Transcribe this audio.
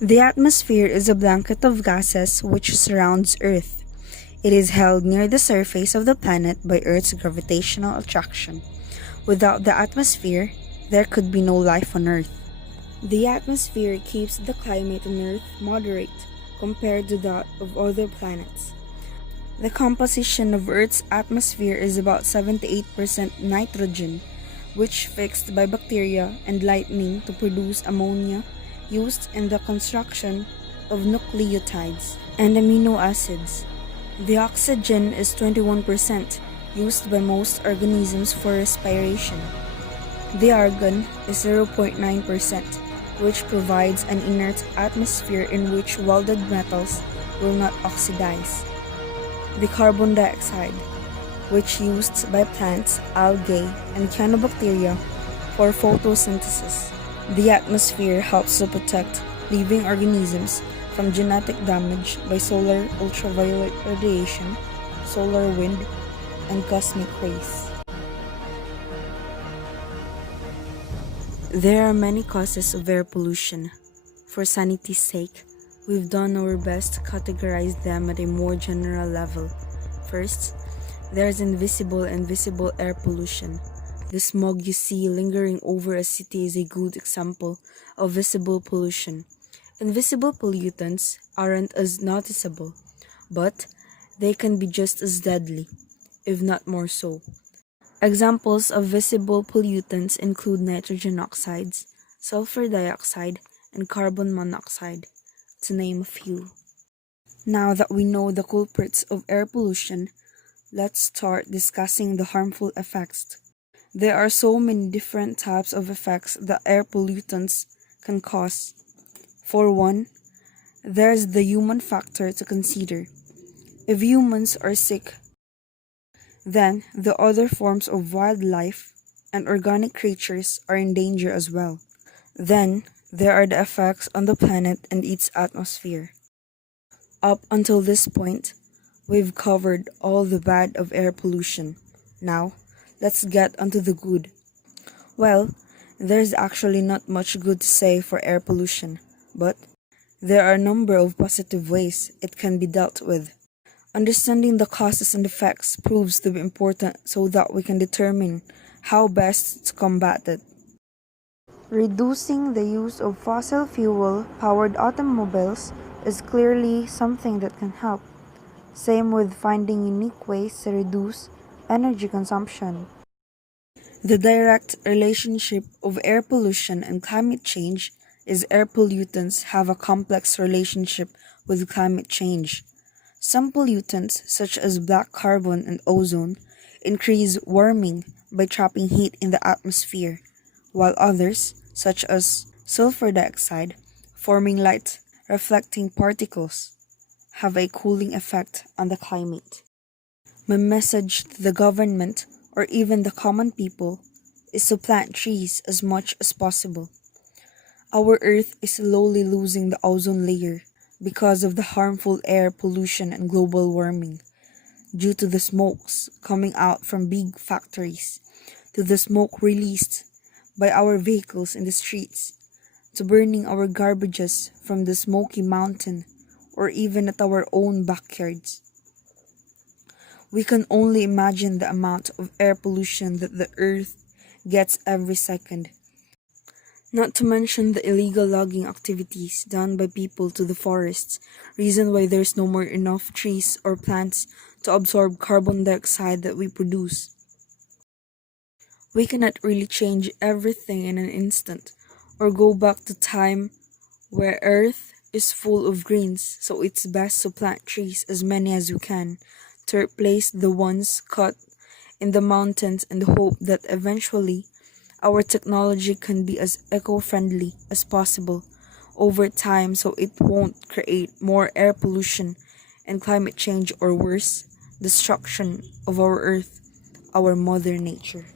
The atmosphere is a blanket of gases which surrounds Earth. It is held near the surface of the planet by Earth's gravitational attraction. Without the atmosphere, there could be no life on Earth. The atmosphere keeps the climate on Earth moderate compared to that of other planets. The composition of Earth's atmosphere is about 78% nitrogen, which fixed by bacteria and lightning to produce ammonia used in the construction of nucleotides and amino acids. The oxygen is 21%, used by most organisms for respiration. The argon is 0.9%, which provides an inert atmosphere in which welded metals will not oxidize. The carbon dioxide, which used by plants, algae, and cyanobacteria for photosynthesis. The atmosphere helps to protect living organisms from genetic damage by solar ultraviolet radiation, solar wind, and cosmic rays. There are many causes of air pollution. For sanity's sake, we've done our best to categorize them at a more general level. First, there's invisible and visible air pollution. The smog you see lingering over a city is a good example of visible pollution. Invisible pollutants aren't as noticeable, but they can be just as deadly, if not more so. Examples of visible pollutants include nitrogen oxides, sulfur dioxide, and carbon monoxide, to name a few. Now that we know the culprits of air pollution, let's start discussing the harmful effects. There are so many different types of effects that air pollutants can cause. For one, there's the human factor to consider. If humans are sick, then the other forms of wildlife and organic creatures are in danger as well. Then, there are the effects on the planet and its atmosphere. Up until this point, we've covered all the bad of air pollution. Now, let's get onto the good. Well, there's actually not much good to say for air pollution, but there are a number of positive ways it can be dealt with. Understanding the causes and effects proves to be important so that we can determine how best to combat it. Reducing the use of fossil fuel-powered automobiles is clearly something that can help. Same with finding unique ways to reduce energy consumption. The direct relationship of air pollution and climate change is air pollutants have a complex relationship with climate change. Some pollutants, such as black carbon and ozone, increase warming by trapping heat in the atmosphere, while others, such as sulfur dioxide, forming light-reflecting particles, have a cooling effect on the climate. My message to the government, or even the common people, is to plant trees as much as possible. Our Earth is slowly losing the ozone layer because of the harmful air pollution and global warming, due to the smokes coming out from big factories, to the smoke released by our vehicles in the streets, to burning our garbages from the Smoky Mountain, or even at our own backyards. We can only imagine the amount of air pollution that the Earth gets every second. Not to mention the illegal logging activities done by people to the forests, reason why there's no more enough trees or plants to absorb carbon dioxide that we produce. We cannot really change everything in an instant, or go back to time where Earth is full of greens, so it's best to plant trees as many as we can to replace the ones cut in the mountains in the hope that eventually our technology can be as eco-friendly as possible over time so it won't create more air pollution and climate change or worse, destruction of our Earth, our Mother Nature.